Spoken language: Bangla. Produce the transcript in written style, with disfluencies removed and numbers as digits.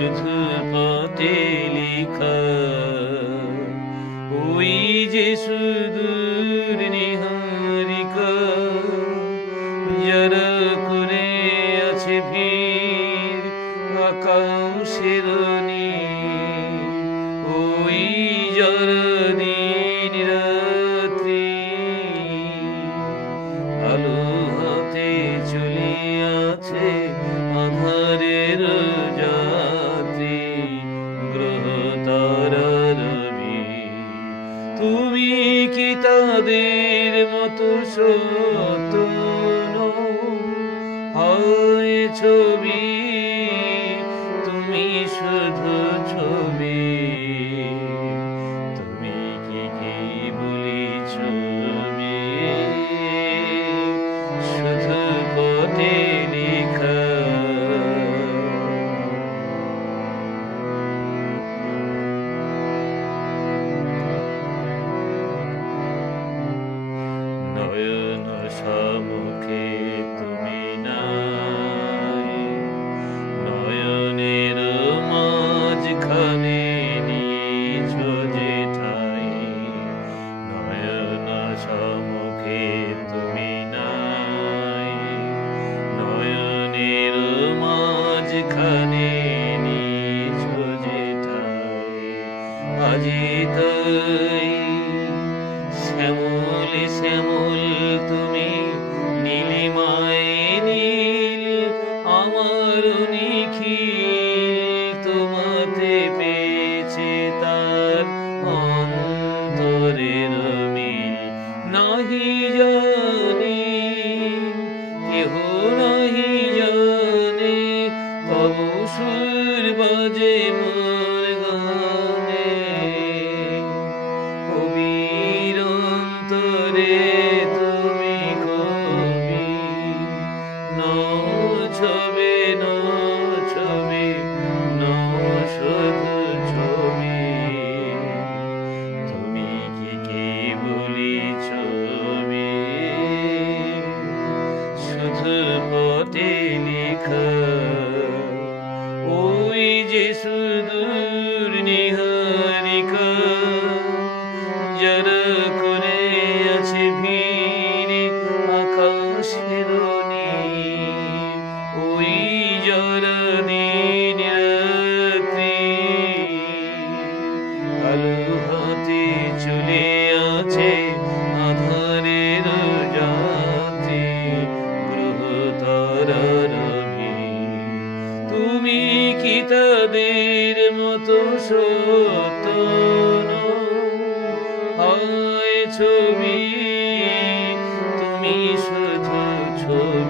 শুধু পথে লেখা ওই যে সুদূর নিহারিকা যারা করে আছে ভিড় আকাশের ওই যারা দিন রাত্রি আলো হাতে চলিয়াছে আধারের যাত্রী গ্রহ তারা রবি তুমি কি তাদের মতো সত্য হয় ছবি তুমি শুধু ছবি তুমি কি বলি ছবি শুধু পথে লেখা নয়ন সম্মুখে তুমি নাই নয়নের মাঝখানে নিজ যে ঠাই নয়ন সম্মুখে তুমি নাই নয়নের মাঝখানে নিজ যে ঠাই আজি তাই শ্যামল শ্যামল তুমি নীলিমায় নীল আমার নিখিল তোমাতে পেয়েছে তার অন্তরের মিল নাহি জানি কেহ নাহি জানে তব সুর বাজে মোর গানে কবির অন্তরে তুমি কবি ছবি ছবি শুধু ছবি তুমি কি বলি ছবি শুধু পথে লেখা ওই যে সুদূর নিহারিকা যারা করে আছে ভিড় আকাশের ওই যারা দিন রাত্রি আলো হাতে চলে আছে আধারের যাত্রী গ্রহ তারা রবি তুমি কি তাদের মতো সত্য হয় ছবি তুমি শুধু ছবি।